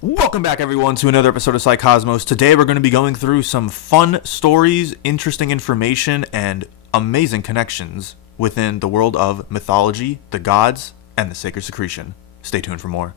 Welcome back, everyone, to another episode of Psycosmos. Today we're going to be going through some fun stories, interesting information, and amazing connections within the world of mythology, the gods, and the sacred secretion. Stay tuned for more.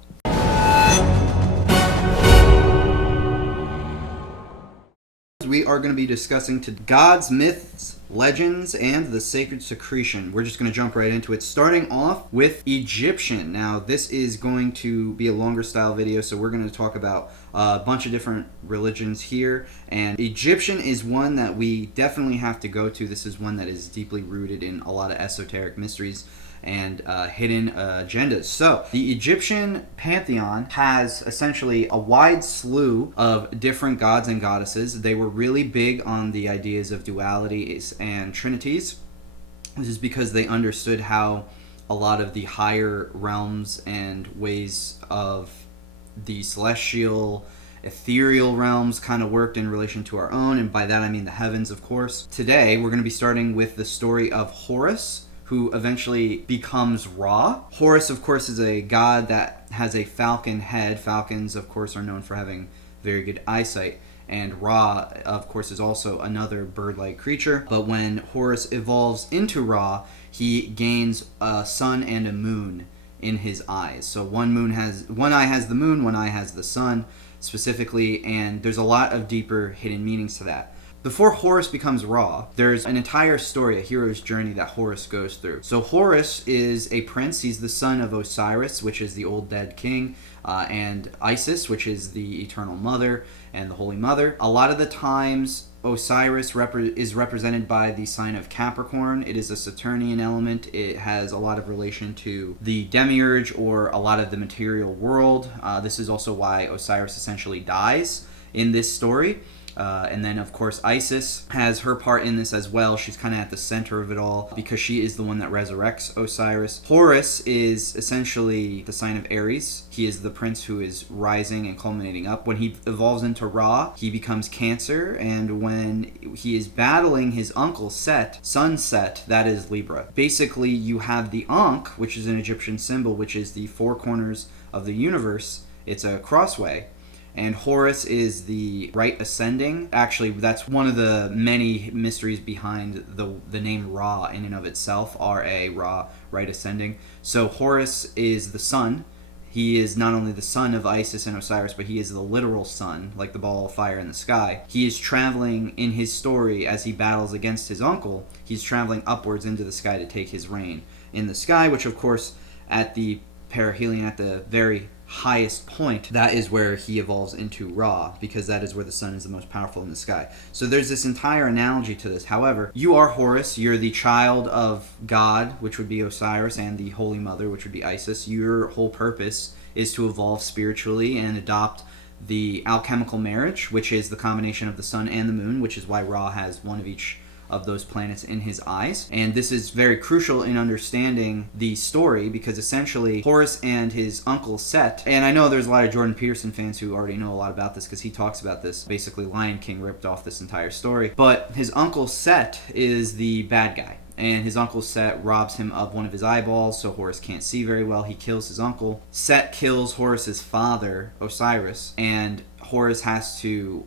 We are going to be discussing gods, myths, legends, and the sacred secretion. We're just going to jump right into it, starting off with Egyptian. Now, this is going to be a longer style video, so we're going to talk about a bunch of different religions here. And Egyptian is one that we definitely have to go to. This is one that is deeply rooted in a lot of esoteric mysteries and hidden agendas. So the Egyptian pantheon has essentially a wide slew of different gods and goddesses. They were really big on the ideas of dualities and trinities. This is because they understood how a lot of the higher realms and ways of the celestial ethereal realms kind of worked in relation to our own, and by that I mean the heavens, of course. Today we're going to be starting with the story of Horus, who eventually becomes Ra. Horus, of course, is a god that has a falcon head. Falcons, of course, are known for having very good eyesight. And Ra, of course, is also another bird-like creature. But when Horus evolves into Ra, he gains a sun and a moon in his eyes. So one eye has the moon, one eye has the sun, specifically, and there's a lot of deeper hidden meanings to that. Before Horus becomes Ra, there's an entire story, a hero's journey that Horus goes through. So Horus is a prince. He's the son of Osiris, which is the old dead king, and Isis, which is the eternal mother and the holy mother. A lot of the times, Osiris is represented by the sign of Capricorn. It is a Saturnian element. It has a lot of relation to the demiurge or a lot of the material world. This is also why Osiris essentially dies in this story. And then, of course, Isis has her part in this as well. She's kind of at the center of it all because she is the one that resurrects Osiris. Horus is essentially the sign of Aries. He is the prince who is rising and culminating up. When he evolves into Ra, he becomes Cancer. And when he is battling his uncle Set, Sun Set, that is Libra. Basically, you have the Ankh, which is an Egyptian symbol, which is the four corners of the universe. It's a crossway. And Horus is the right ascending. Actually, that's one of the many mysteries behind the name Ra in and of itself, R-A, Ra, right ascending. So Horus is the sun. He is not only the son of Isis and Osiris, but he is the literal sun, like the ball of fire in the sky. He is traveling in his story as he battles against his uncle. He's traveling upwards into the sky to take his reign in the sky, which of course at the perihelion, at the very highest point, that is where he evolves into Ra, because that is where the sun is the most powerful in the sky. So there's this entire analogy to this. However, you are Horus, you're the child of God, which would be Osiris, and the Holy Mother, which would be Isis. Your whole purpose is to evolve spiritually and adopt the alchemical marriage, which is the combination of the sun and the moon, which is why Ra has one of each of those planets in his eyes. And this is very crucial in understanding the story, because essentially Horus and his uncle Set, and I know there's a lot of Jordan Peterson fans who already know a lot about this because he talks about this. Basically, Lion King ripped off this entire story. But his uncle Set is the bad guy, and his uncle Set robs him of one of his eyeballs, so Horus can't see very well. He kills his uncle. Set kills Horus's father, Osiris, and Horus has to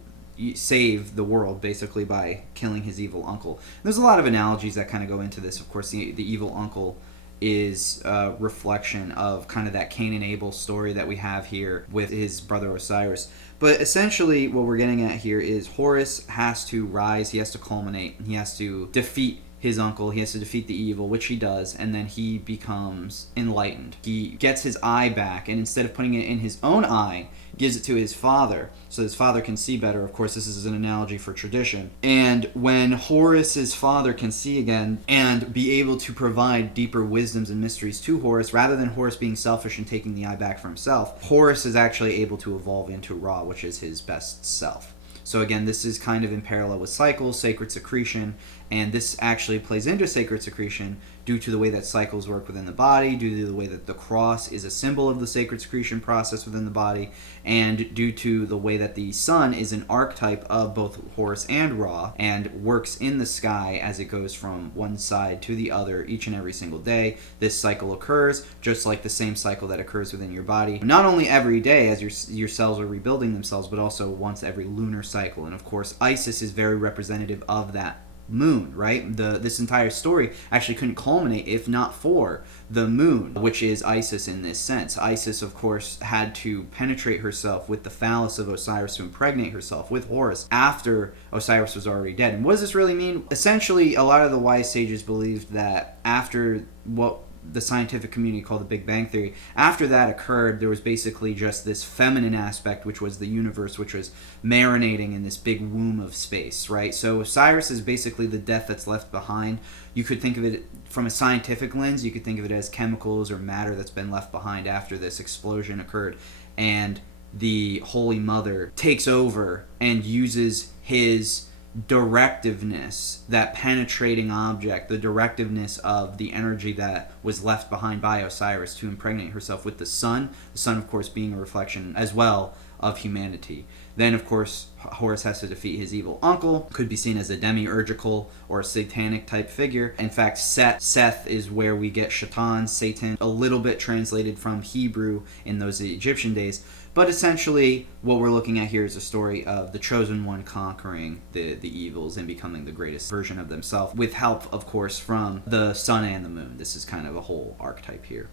save the world basically by killing his evil uncle. There's a lot of analogies that kind of go into this. Of course, the evil uncle is a reflection of kind of that Cain and Abel story that we have here with his brother Osiris. But essentially what we're getting at here is Horus has to rise, he has to culminate, he has to defeat his uncle, he has to defeat the evil, which he does, and then he becomes enlightened. He gets his eye back, and instead of putting it in his own eye, gives it to his father, so his father can see better. Of course, this is an analogy for tradition. And when Horus's father can see again and be able to provide deeper wisdoms and mysteries to Horus, rather than Horus being selfish and taking the eye back for himself, Horus is actually able to evolve into Ra, which is his best self. So again, this is kind of in parallel with cycles, sacred secretion, and this actually plays into sacred secretion due to the way that cycles work within the body, due to the way that the cross is a symbol of the sacred secretion process within the body, and due to the way that the sun is an archetype of both Horus and Ra and works in the sky as it goes from one side to the other each and every single day. This cycle occurs just like the same cycle that occurs within your body, not only every day as your cells are rebuilding themselves, but also once every lunar cycle. And of course, Isis is very representative of that moon, right? This entire story actually couldn't culminate if not for the moon, which is Isis in this sense. Isis, of course, had to penetrate herself with the phallus of Osiris to impregnate herself with Horus after Osiris was already dead. And what does this really mean? Essentially, a lot of the wise sages believed that after what the scientific community called the Big Bang Theory, after that occurred, there was basically just this feminine aspect, which was the universe, which was marinating in this big womb of space, right? So Osiris is basically the death that's left behind. You could think of it from a scientific lens, you could think of it as chemicals or matter that's been left behind after this explosion occurred. And the Holy Mother takes over and uses his directiveness, that penetrating object, the directiveness of the energy that was left behind by Osiris to impregnate herself with the sun, of course being a reflection as well of humanity. Then of course Horus has to defeat his evil uncle, could be seen as a demiurgical or a satanic type figure. In fact, Seth is where we get Shaitan, Satan, a little bit translated from Hebrew in those Egyptian days. But essentially, what we're looking at here is a story of the Chosen One conquering the evils and becoming the greatest version of themselves, with help, of course, from the sun and the moon. This is kind of a whole archetype here.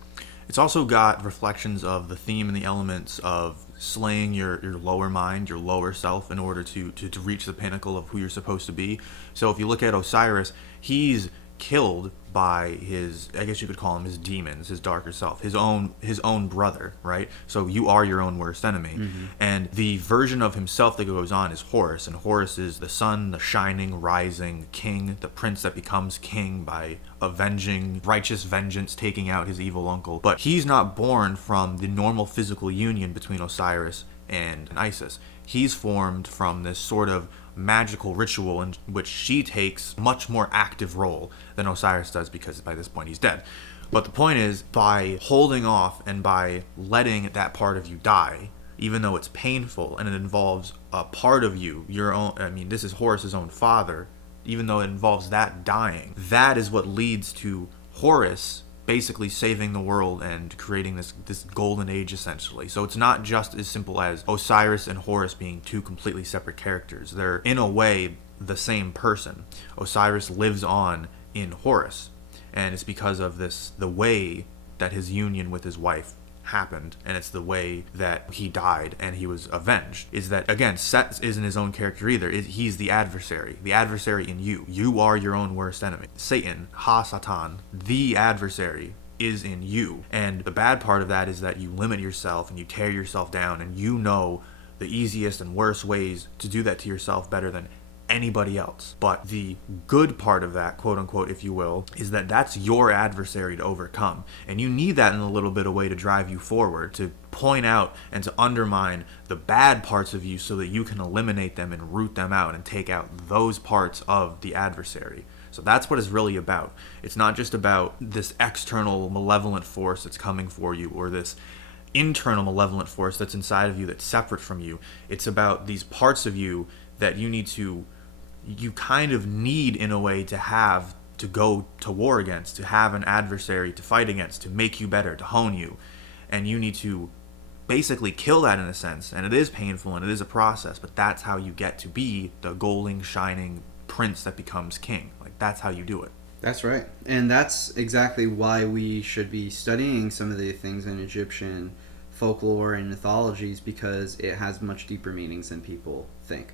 It's also got reflections of the theme and the elements of slaying your lower mind, your lower self, in order to reach the pinnacle of who you're supposed to be. So if you look at Osiris, he's killed by his, I guess you could call him his demons, his darker self, his own brother, right? So you are your own worst enemy. Mm-hmm. And the version of himself that goes on is Horus, and Horus is the sun, the shining, rising king, the prince that becomes king by avenging, righteous vengeance, taking out his evil uncle. But he's not born from the normal physical union between Osiris and Isis. He's formed from this sort of magical ritual in which she takes much more active role than Osiris does, because by this point he's dead. But the point is, by holding off and by letting that part of you die, even though it's painful and it involves a part of you, your own, I mean, this is Horus's own father, even though it involves that dying, that is what leads to Horus basically saving the world and creating this golden age, essentially. So it's not just as simple as Osiris and Horus being two completely separate characters. They're, in a way, the same person. Osiris lives on in Horus, and it's because of the way that his union with his wife happened, and it's the way that he died and he was avenged. Is that, again, Seth isn't his own character either. He's the adversary in you. You are your own worst enemy. Satan, Ha-Satan, the adversary, is in you. And the bad part of that is that you limit yourself and you tear yourself down, and you know the easiest and worst ways to do that to yourself better than anybody else. But the good part of that, quote unquote, if you will, is that that's your adversary to overcome. And you need that in a little bit of way to drive you forward, to point out and to undermine the bad parts of you so that you can eliminate them and root them out and take out those parts of the adversary. So that's what it's really about. It's not just about this external malevolent force that's coming for you, or this internal malevolent force that's inside of you that's separate from you. It's about these parts of you that you kind of need, in a way, to have to go to war against, to have an adversary to fight against, to make you better, to hone you. And you need to basically kill that in a sense. And it is painful and it is a process, but that's how you get to be the golden, shining prince that becomes king. Like, that's how you do it. That's right. And that's exactly why we should be studying some of the things in Egyptian folklore and mythologies, because it has much deeper meanings than people think.